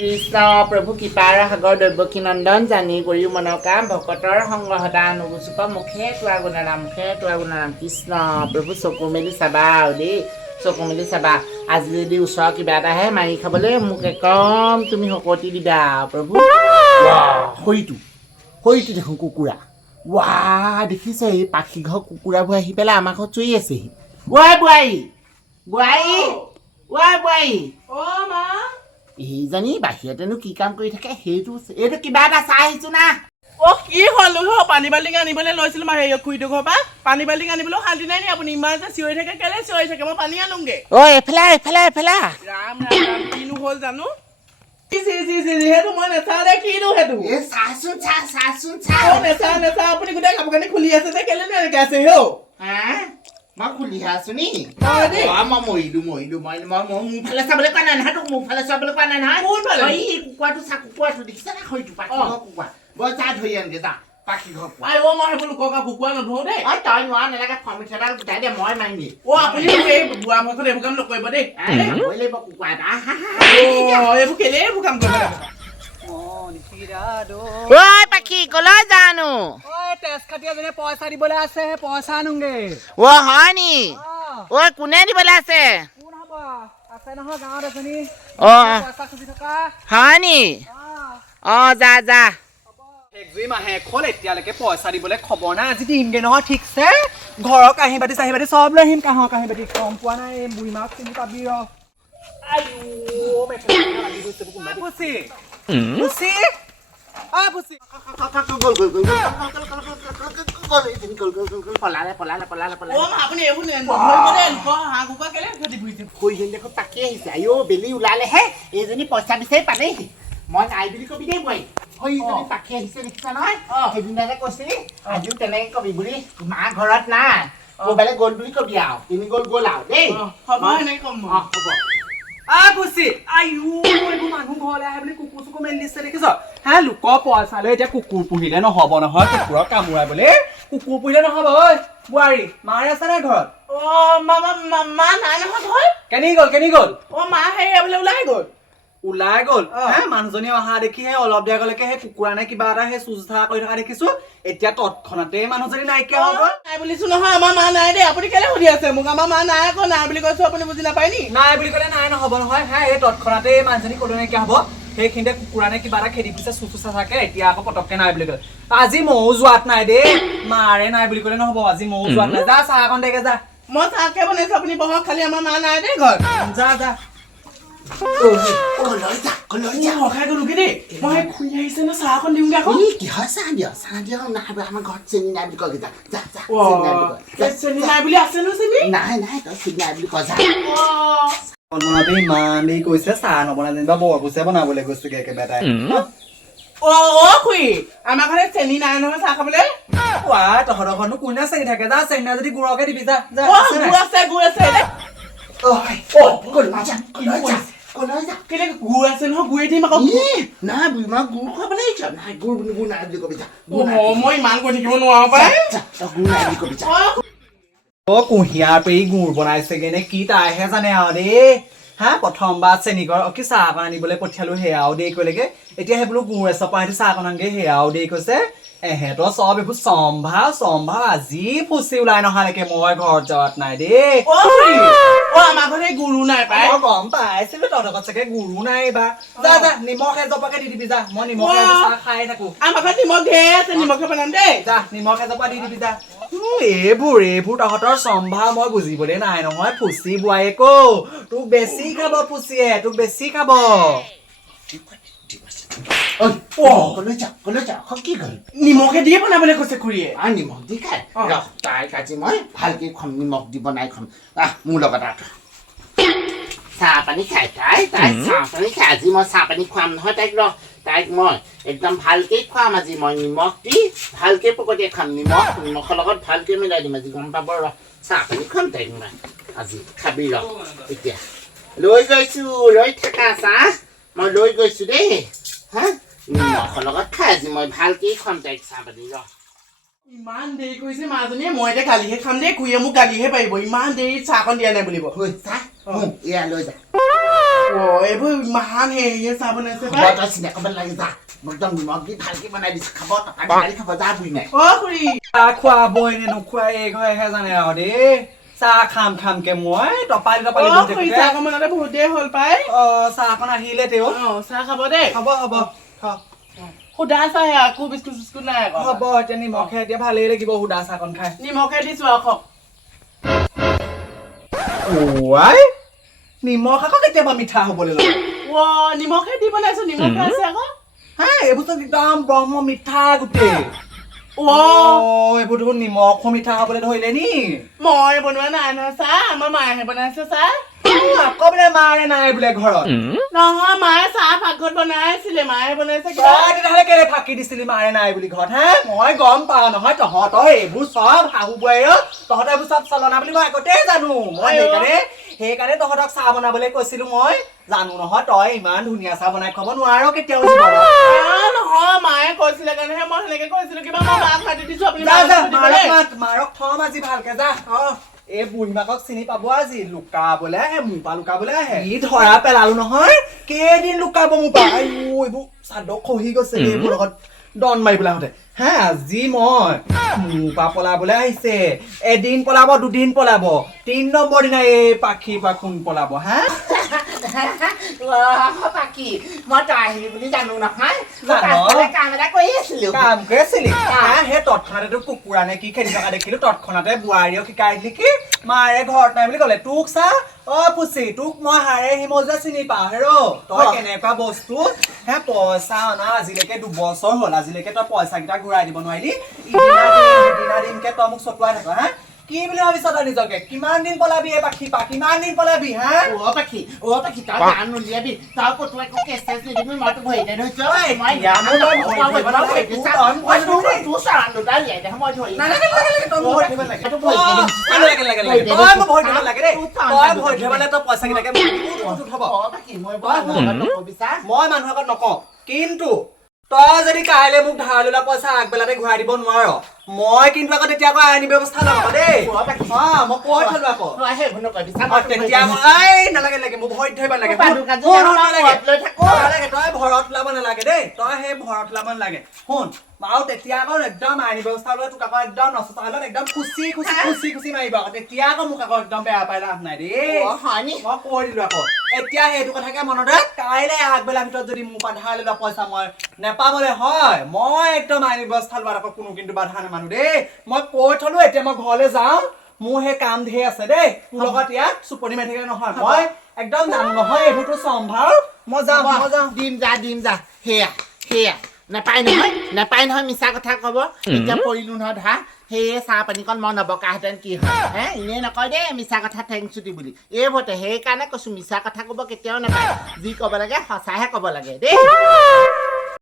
কৃষ্ণ প্ৰভু কৃপাৰ সাগৰ দৈৱকী নন্দন জানি কৰি মনৰ কাম ভকতৰ সংগ সদা নুগুচুক মুখে তোৱা গুণৰাম কৃষ্ণ প্ৰভু চকু মেলি চাবা আৰু দেই চকু মেলি চাবা আজি যদি ওচৰৰ কিবা এটা আহে মাৰি খাবলৈ মোক একদম তুমি শকতি দিবা প্ৰভু সৰিটো দেখোন কুকুৰা দেখিছ এই পাখি ঘৰ কুকুৰাবোৰ আহি পেলাই আমাৰ ঘৰত চৰি আছেহি বোৱাৰী এইজনী বাহিৰতেনো কি কাম কৰি থাকে সেইটো এইটো কিবা এটা চাই আহিছো না কি হ'ল পানী বাল্টিং আনিবলৈ লৈছিলো মই খুৰীটো ঘৰৰ পৰা পানী বাল্টিং আনিবলৈও শান্তি নাই নি আপুনি ইমান যে চিঞৰি থাকে কেলে চিঞৰি থাকে মই পানী আনোগে এফালে ৰাম কিনো হ'ল জানো সেইটো মই নেচাওঁ দে কিনো সেইটো নেচা আপুনি গোটেই কাপোৰ কানি খুলি আছে যে কেলে এনেকে আছে মই খুলিহে আছো নি মই মৰিলো মই মোৰ ফালে চাবলৈ কোৱা নাই নহয় তোক মোৰ ফালে চাবলৈ কোৱা নাই নহয় কুকুৰাটো দেখিছা না সৰিটো পাখি ঘৰ কুকুৰা বৰ যা ধৰি আনগে যা পাখি ঘৰ মই সেইবোৰ লোকৰ কুকুৰা নধৰো দেই তই নোৱাৰ নালাগে ফৰ্মিট এটা গোটাই দে মই মাৰিম দেই আপুনি এই বুঢ়া মুখত এইবোৰ কাম নকৰিব দেই লাগিব কুকুৰা এটা এইবোৰ কেলে এইবোৰ কাম কৰিব পাখি কলৈ জানো তেজ খাটি এজনে পইচা দিবলৈ আছে পইচা আনোগে হয় নি কোনে দিবলৈ আছে কোন হ'ব আছে নহয় গাঁৱত এজনী পইচা খুজি থকা হয় নি যা একজুই মাহে খোল এতিয়ালৈকে পইচা দিবলৈ খবৰ নাই আজি দিমগে নহয় ঠিকছে ঘৰৰ কাঁহী বাতি চাহি বাতি চব লৈ আহিম কাঁহৰ কাঁহী বাতি কম পোৱা নাই এই বুঢ়ী মাক চিনি পাবি তাকে আহিছে বেলি ওলালেহে এইজনী পইচা বিচাৰি পালেহি মই নাই বুলি কবি দেই মই পাখি আহিছে দেখিছা নহয় সেইদিনাকে কৈছিলি আজিও তেনেকে কবি বুলি মা ঘৰত নাই ক'ৰবালে গ'ল বুলি কবি আৰু তিনি গ'ল আৰু দেই হ'ব এনেকে কম হ'ব মানুহ ঘৰলৈ আহে বুলি কুকুৰ চুকুৰ মেলি দিছে দেখিছ লোকৰ পইচা লৈ এতিয়া কুকুৰ পুহিলে নহব নহয় কুকুৰক কামুৰাবলে কুকুৰ পুহিলে নহব ঐ বোৱাৰী মাৰে আছে নাই ঘৰত মা নাই নহয় ঘৰ কেনি গ'ল মা ওলাই গ'ল মানুহজনী অহা দেখিহে অলপ দেৰিলৈকে সেই কুকুৰা নে কিবা এটা সেই চুজ ধৰা কৰি থকা দেখিছো এতিয়া তৎক্ষণাতে মানুহজনী নাইকিয়া হৈ গ'ল নাই বুলিছো নহয় আমাৰ মা নাই দেই আপুনি কেলে সুধি আছে মোক আমাৰ মা নাই আকৌ নাই বুলি কৈছো আপুনি বুজি নাপায় নি নাই বুলি ক'লে নাই নহ'ব নহয় এই তৎক্ষণাতে মানুহজনী ক'লৈ নাইকিয়া হ'ব সেইখিনিতে কুকুৰা নে কিবা এটা খেদি পিছে চুচা থাকে এতিয়া আকৌ পটককে নাই বুলি ক'লে আজি ময়ো যোৱাত নাই দেই মাৰে নাই বুলি ক'লে নহ'ব আজি ময়ো যোৱাত নাই যা চাহ অকণ দেগে যা মই চাহকে বনাইছো আপুনি বহক খালি আমাৰ মা নাই দেই ঘৰত যা খাই গলো কি দেই মই খুৰি আহিছে ন চাহ অকণ দিওঁগে আকৌ কি হয় চাহ দিয়া নাখাবি আমাৰ ঘৰত চেনি নাই বুলি কয় চেনি নাই বুলি আছে ন চেনি নাই তই চেনি নাই বুলি কয় যা বনাওঁতে ইমান দেৰি কৈছে চাহ নবনাই যেনিবা বৰপুচে বনাবলৈ গৈছো একেবাৰে খুৰি আমাৰ ঘৰত চেনি নাই নহয় চাহ খাবলৈ তহঁতৰ ঘৰনো কোনে চেনি থাকে যা চেনি নাই যদি গুড়কে দিবি যা গুড় আছে গুড় আছে নহয় গুড়ে দিম আকৌ নাই বুঢ়ীমাক গুড় খুৱাবলৈ আহিছ নাই গুড় নাই বুলি কবি যা মই ইমান কৈ থাকিব নোৱাৰো পাই গুড় নাই বুলি কবি যা কুঁহিয়াৰ পেৰি গুড় বনাইছেগে নে কি তাইহে জানে আৰু দেই প্ৰথমবাৰ চেনিকৰ কি চাহ অকণ আনিবলৈ পঠিয়ালো সেয়াও দেই ক'লেগে এতিয়া সেই বোলো গুড় এচপা সিহঁতি চাহ অকণ আনগে সেয়াও দেই কৈছে এহেঁতৰ চব এইবোৰ চম্ভাৰ আজি ফুচি ওলাই নহালৈকে মই ঘৰত যোৱাত নাই দেই আমাৰ ঘৰত গুৰু নাই পাই গম পাইছিলো তহঁতৰ ঘৰত চাগে গুৰু নাই এইবাৰ যা নিমখ এজপাকে দি দিবি যা মই নিমখ চাহ খাই থাকো আমাৰ ঘৰত নিমখ ঢেৰ আছে নিমখে বনাম দেই যা নিমখ এজপা দি দিবি যা এইবোৰ তহঁতৰ চম্ভা মই বুজিবলৈ নাই নহয় ফুচি বোৱাৰীকো তোক বেছি খাব ফুচিয়ে তোক বেছি খাব নিমখে দিয়ে বনাবলৈ কৈছে খুৰীয়ে নিমখ দি খাই তাইক আজি মই ভালকে খুৱাম নিমখ দি বনাই খুৱাম মোৰ লগত চাহ পানী খাই তাই চাহ পানী খাই আজি মই চাহ পানী খুৱাম নহয় তাইক মই একদম ভালকে খুৱাম আজি মই নিমখ দি ভালকে পকতিয়াই খাম নিমখৰ লগত ভালকে মিলাই দিম আজি গম পাব চাহ পানী খুৱাম তাইক মই আজি খাবি এতিয়া লৈ গৈছো ৰৈ থাকা চাহ মই লৈ গৈছো দেই নিমখৰ লগত খাই আজি মই ভালকে খুৱাম তাইক চাহ পানী ইমান দেৰি কৰিছে মাজনীয়ে মই এতিয়া গালিহে খাম দেই খুৰীয়ে মোক গালিহে পাৰিব ইমান দেৰি চাহকণ দিয়া নাই বুলিব চাহ এয়া লৈ যা এইবোৰ ইমান হেৰিয়ে চাহ বনাইছে হ'ব তই চিন্তা কৰিব নালাগে যা একদম নিমখ দি ভালকে বনাই দিছো খাব টকা দি খাব যা বুই নাই খুৰী চাহ খোৱাবই নে নোখোৱাই এই ঘৰেহে জানে আৰু দেই চাহ খামকে মই টপালি খুৰী চাহ বনালে বহুত দেৰি হ'ল পাই চাহকণ আহিলে তেওঁ চাহ খাব দেই হ'ব সুধা চাহ আকৌ বিস্কুট নাই আকৌ হ'ব এতিয়া নিমখে এতিয়া ভালেই লাগিব সুদা চাহকণ খাই নিমখে দিছো আকৌ নিমখ আকৌ কেতিয়াবা মিঠা হ'বলৈ লাগে নিমখে দি বনাইছো নিমখে আছে আকৌ এইবোৰ একদম ব্ৰহ্ম মিঠা গোটেই এইবোৰ দেখোন নিমখো মিঠা হ'বলৈ ধৰিলে নি মই বনোৱা নাই নহয় চাহ আমাৰ মায়েহে বনাইছে চাহ আকৌ বোলে মাৰে নাই বোলে ঘৰত নহয় মায়ে চাহ পাকঘৰত বনাইছিলে মায়ে বনাইছে তেতিয়াহ'লে কেলে ফাঁকি দিছিলি মাৰে নাই বুলি ঘৰত মই গম পাওঁ নহয় তহঁতৰ এইবোৰ চব শাহু বোৱাৰী তহঁতৰ এইবোৰ চব চলনা বুলি মই আগতেই জানো মই সেইকাৰণে তহঁতক চাহ বনাবলৈ কৈছিলো মই জানো নহয় তই ইমান ধুনীয়া চাহ বনাই খাব নোৱাৰ কেতিয়াও নহয় মায়ে কৈছিলে কাৰণেহে মই সেনেকে কৈছিলো কিবা মই মাক মাতি দিছো আপুনি মাৰক থম আজি ভালকে যা এই বুঢ়ী মাকক চিনি পাব আজি লুকাবলে আহে মোৰ পৰা লুকাবলে আহে ই ধৰা পেলালো নহয় কেইদিন লুকাব মোৰ পৰা এইবোৰ চাদৰ খহি গৈছে এইবোৰ লগত ডন মাৰিবলৈ আহোঁতে আজি মই মোৰ পৰা পলাবলৈ আহিছে এদিন পলাব দুদিন পলাব 3 নম্বৰ দিনা এই পাখি পৰা কোন পলাব পাখি মই তই আহিলি বুলি জানো নহয় কাম এটা কৰি আছিলো সেই তৎক্ষণাতে কুকুৰা নে কি খেলি থকা দেখিলো তৎক্ষণাতে বোৱাৰীয়েও শিকাই দিলি কি মাৰে ঘৰত নাই বুলি ক'লে তোক চা পুচি তোক মই হাৰে হিমজা চিনি পাওঁ তই কেনেকুৱা বস্তু পইচা অনা আজিলৈকে 2 বছৰ হ'ল আজিলৈকে তই পইচা কেইটা ঘূৰাই দিব নোৱাৰিলি ইদিনা দিনকে তই মোক চতুৱাই থাক কি বুলি ভাবিছ তই নিজকে কিমান দিন পলাবি এই পাখি পা কিমান দিন পলাবি পাখি তই গান নুলিয়াবি তই ক'তো একো কেছ চেছ নিদিবি মই তোক ভৰি ধৰিছো মই মানুহৰ আগত নকওঁ কিন্তু তই যদি কাইলে মোক ধাৰ লোৱা পইচা আগবেলাতে ঘূৰাই দিব নোৱাৰ মই কিন্তু আকৌ তেতিয়া আকৌ আইনী ব্যৱস্থা ল'ম দেই মই কৈ থলো আকৌ তেতিয়া নালাগে মোক ভৰিত ধৰিব লাগে তই ভৰত ওলাব নালাগে দেই তই সেই ভৰত ওলাব নালাগে শুন আৰু তেতিয়া আকৌ একদম আইনী ব্যৱস্থা লৈ তোক আকৌ একদম নচটা হ'লে একদম খুচি মাৰিব আকৌ তেতিয়া আকৌ মোক আকৌ একদম বেয়া পাই লাভ নাই দেই মই কৈ দিলো আকৌ এতিয়া সেইটো কথাকে মনত ৰাখ কাইলে আগবেলাৰ ভিতৰত যদি মোৰ পৰা ধাৰ লোৱা পইচা মই নেপাবলৈ হয় মই একদম আইনী ব্যৱস্থা লোৱাত আকৌ কোনো কিন্তু বাধা নামানো দেই মই কৈ থলো এতিয়া মই ঘৰলৈ যাওঁ মোৰ সেই কাম ধেৰ আছে দেই তোৰ লগত ইয়াত চুপনি মাৰি থাকিলে নহয় মই একদম জানো নহয় এইবোৰতো সম্ভাৰ মই যাওঁ দিম যা সেয়া নেপায় নহয় মিছা কথা ক'ব এতিয়া পৰিলো নহয় ধা সেয়ে চাহ পানীকণ মই নবকাহেঁতেন কি হয় এনেই নকয় দেই মিছা কথা ঠেং চুটি বুলি এইবোৰতে সেইকাৰণে কৈছো মিছা কথা ক'ব কেতিয়াও নাপায় যি ক'ব লাগে সঁচাহে ক'ব লাগে দেই